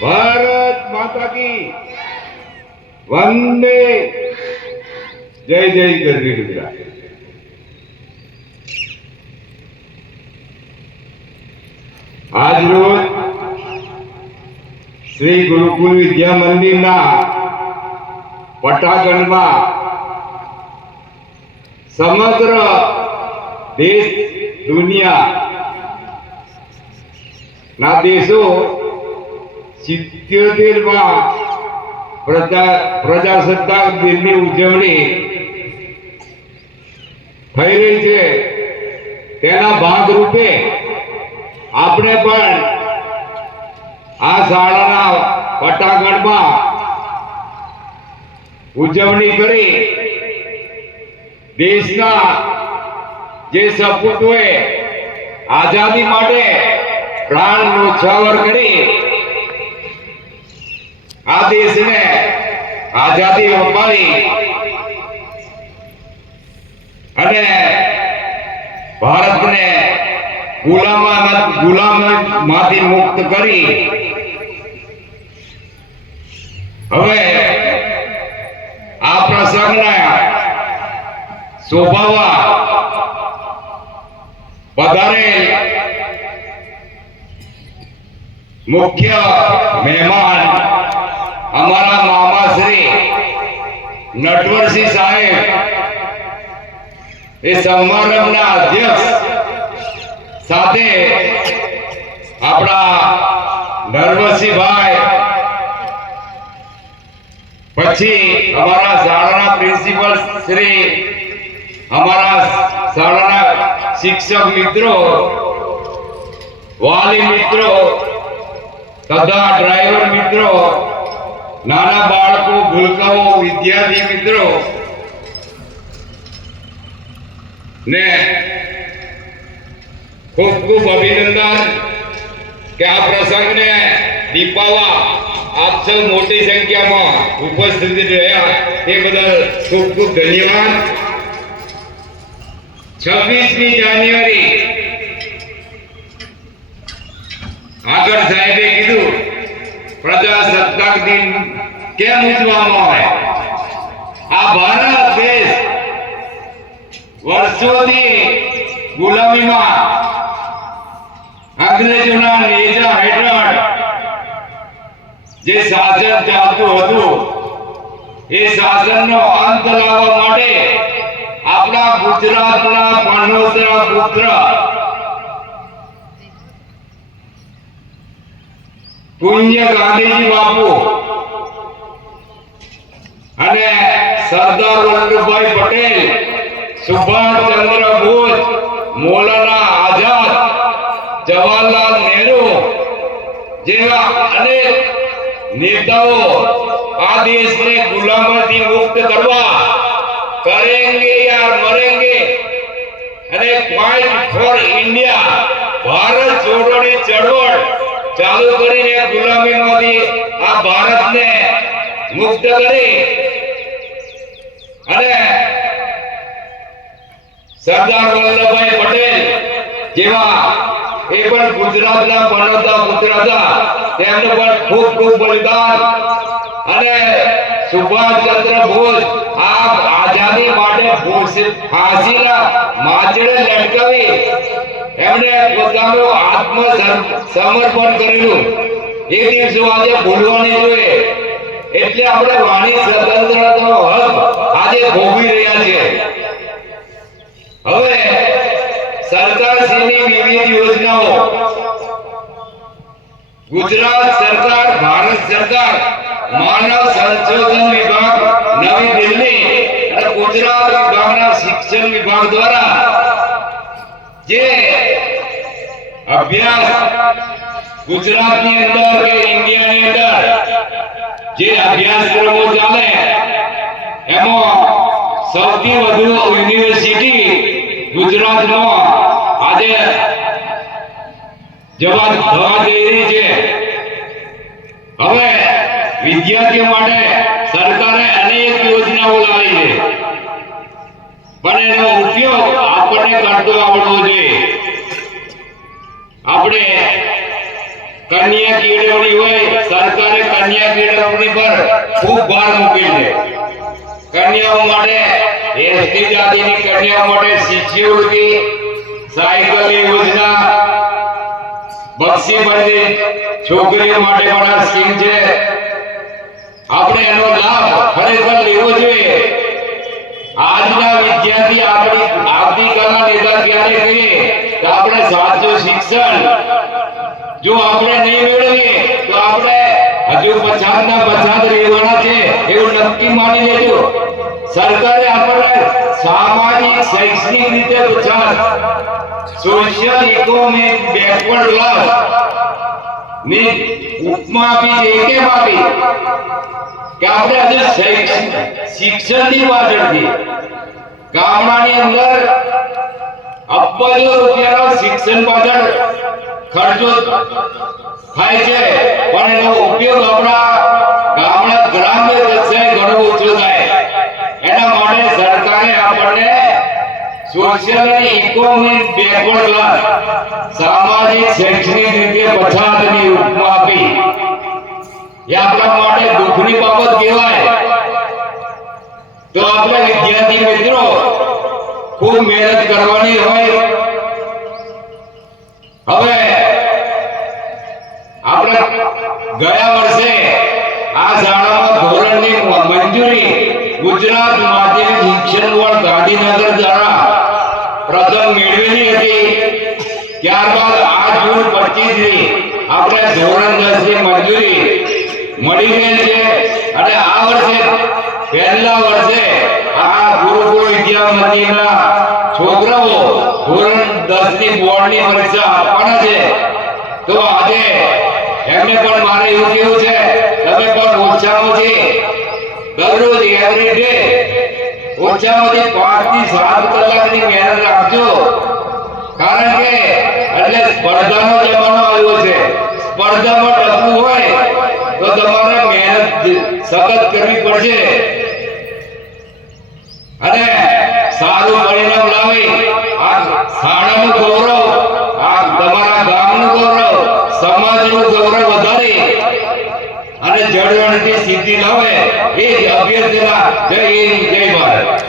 ભારત માતા કી વંદે જય જય ગરવી ગુજરાત। આજ રોજ શ્રી ગુરુકુલ વિદ્યા મંદિરના પટાગણમાં સમગ્ર દેશ દુનિયા ના દેશો 77માં પ્રજાસત્તાક દિનની ઉજવણી થઈ રહી છે। તેના ભાગરૂપે આપણે પણ આ શાળાના પટાગણમાં ઉજવણી કરી દેશના જે સપૂતોએ આઝાદી માટે પ્રાણ ન્યોછાવર કરી આ દેશને આઝાદી અપાવી અને ભારતને ગુલામમાંથી મુક્ત કરી હવે આ પ્રસંગને શોભાવવા પધારેલ મુખ્ય મહેમાન અમારા મામા શ્રી નટવરસિંહ સાહેબ એ સમારંભના અધ્યક્ષ સાથે આપણા નરવસિંહભાઈ, પછી અમારા શાળાના પ્રિન્સિપલ શ્રી, અમારા શાળાના શિક્ષક મિત્રો, વાલી મિત્રો તથા ડ્રાઈવર મિત્રો, નાના બાળકો, ભૂલકાઓ, વિદ્યાર્થી મિત્રો ને ખૂબ ખૂબ અભિનંદન કે આ પ્રસંગને દીપાવા આપ સૌ મોટી સંખ્યામાં ઉપસ્થિત રહ્યા એ બદલ ખૂબ ખૂબ ધન્યવાદ। 26મી જાન્યુઆરી આગળ સાહેબે કીધું પ્રજાસત્તાક દિન કેમ ઉજવવામાં આવે? આ ભારત દેશ વર્ષોથી ગુલામીમાં અંગ્રેજોના નેજા હેઠળ જે શાસન ચાલતું હતું એ શાસનનો અંત લાવવા માટે આપણા ગુજરાતના પાનોતરા પુત્ર પૂજ્ય ગાંધીજી બાપુ અને સરદાર વલ્લભભાઈ પટેલ, સુભાષચંદ્ર બોઝ, મૌલાના આઝાદ, જવાહરલાલ નહેરુ જેવા અનેક નેતાઓ આ દેશને ગુલામીથી મુક્ત કરવા કરેંગે યા મરેંગે અને ફાઇટ ફોર ઇન્ડિયા ભારત જોડોની ચળવળ ચાલુ કરીને ગુલામીમાંથી આ ભારતને મુક્ત કરી અને સરદાર વલ્લભભાઈ પટેલ જેવા એ પણ ગુજરાતના પનોતા પુત્ર હતા, તેમનું પણ ખૂબ ખૂબ બલિદાન અને સુભાષચંદ્ર બોઝ આ આઝાદી માટે ફાંસીના માચડે લટકાવી એમણે પોતાનું આત્મસમર્પણ કરેલું એ દિવસો આજે ભૂલવાની જોઈએ। એટલે આપણે વાણી સ્વતંત્રતાનો હક આજે ભોગવી રહ્યા છીએ। હવે સરકારશ્રીની વિવિધ યોજનાઓ ગુજરાત સરકાર, ભારત સરકાર, માનવ સંશોધન વિભાગ નવી દિલ્હી અને ગુજરાત વિભાગના શિક્ષણ વિભાગ દ્વારા જે અભ્યાસ ગુજરાતની અંદર કે ઇન્ડિયાની અંદર જે અભ્યાસક્રમો ચાલે એમાં સૌથી વધુ યુનિવર્સિટી ગુજરાતમાં આજે થવા જઈ રહી છે। હવે વિદ્યાર્થીઓ માટે સરકારે અનેક યોજનાઓ લાવી છે, પણ એનો ઉપયોગ આપણને કરતો આવડવો જોઈએ। આપણે કન્યા કેળવણી હોય, સરકારે કન્યા કેળવણી પર ખૂબ ભાર મૂકેલ છે. કન્યાઓ માટે એસટી જાતિની કન્યાઓ માટે શિષ્યવૃત્તિ, સાયકલ યોજના, બક્ષી બંધી છોકરીઓ માટે પણ આ સ્કીમ છે. આપણે એનો લાભ ખરેખર લેવો જોઈએ. આજના વિદ્યાર્થી આપણી આવતીકાલના નેતા ક્યારે કહીએ તો આપણે સાચું શિક્ષણ જો આપણે નહીં મેળવીએ તો આપણે હજુ પછાતના પછાત રહેવાના છે એવું નક્કી માની લેજો. સરકારે આપણને સામાજિક શૈક્ષણિક રીતે પછાત, સોશિયલ ઇકોનોમિક બેકવર્ડ ક્લાસ ની ઉપમા આપી છે. કેમ આપી? કે આપણે હજુ શિક્ષણની પાછળથી ગામડાની અંદર અબજો રૂપિયાનો શિક્ષણ પાછળ ખર્ચો થાય છે, પણ એનો ઉપયોગ આપણા ગામડા ગ્રામ્ય કક્ષાએ ઘણો ઓછો થાય. એના માટે સરકારે આપણને સોશિયલ અને ઇકોનોમિક બેકવર્ડ ક્લાસ, સામાજિક શૈક્ષણિક રીતે પછાતની ઉપમા આપી. એ આપણા માટે દુઃખની બાબત કહેવાય. તો આપણે વિદ્યાર્થી મિત્રો ખૂબ મહેનત કરવાની હોય. હવે આપણે ગયા વર્ષે આ શાળામાં ધોરણની મંજૂરી ગુજરાત માધ્યમિક શિક્ષણ બોર્ડ ગાંધીનગર દ્વારા પ્રથમ મેળવેલી હતી. ત્યારબાદ આ જૂન 25 ની આપણે ધોરણ 10 ની મંજૂરી મળી ગઈ છે. અને આ વર્ષે પહેલા વર્ષે આ ગુરુકુળ વિદ્યા મંદિરના છોકરાઓ ધોરણ 10 ની બોર્ડની પરીક્ષા આપવાના છે. તો આજે એમને પણ મારે એવું કહેવું છે, તમે પણ ઓછામાં ઓછી દરરોજ એવરી ડે ઓછામાં ઓછી 5 થી 7 કલાકની મહેનત રાખજો. કારણ કે એટલે સ્પર્ધાનો જમાનો આવ્યો છે. સ્પર્ધામાં ટકવું હોય તો તમારે મહેનત સખત કરવી પડશે અને સારું પરિણામ લાવી આ શાળાનું ગૌરવ, આ તમારા ગામનું ગૌરવ, સમાજનું ગૌરવ વધારી અને જળવણથી સિદ્ધિ લાવે એ જ અભ્યર્થના. જય હિન્દ, જય ભારત.